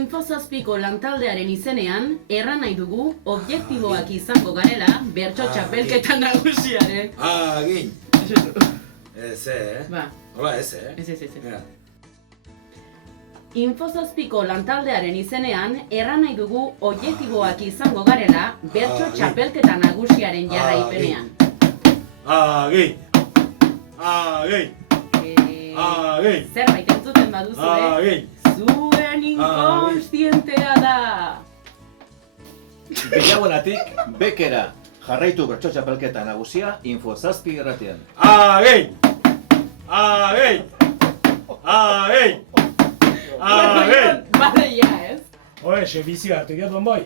Infozazpiko lantaldearen izenean, erran nahi dugu objektiboak izango garela bertso txapelketa nagusiaren. Gin! Ez, Ba. Hola, ez, Ez. Ja. Infozazpiko lantaldearen izenean, erran nahi dugu objektiboak izango garela bertso txapelketa nagusiaren jarraipenean. Gin! Gin! Gin! Zerbait entzuten baduzu, Gin! Zuen inkonstientea da! Bilaguenatik, bekera. Jarraitu bertso txapelketa nagusia Infozazpi irratian. Gin! Gin! Gin! Bale, ja, ez? Oe, sebizio hartu diot, bonboi.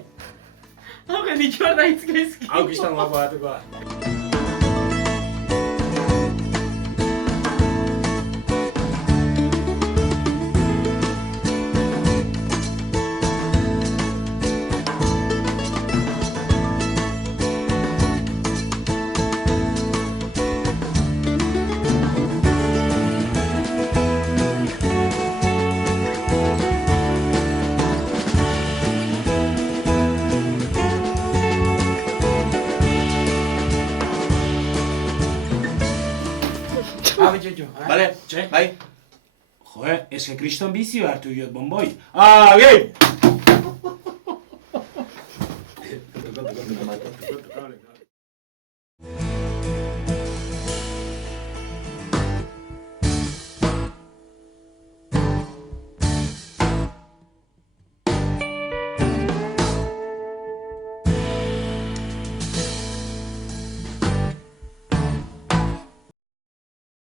Hau genditu ardaizkezki. Hau kistan guapo batuko da. Betxetxo. Bale, Txe? bai. Joe, eske kriston bizio hartu diot, bonboi. Gin!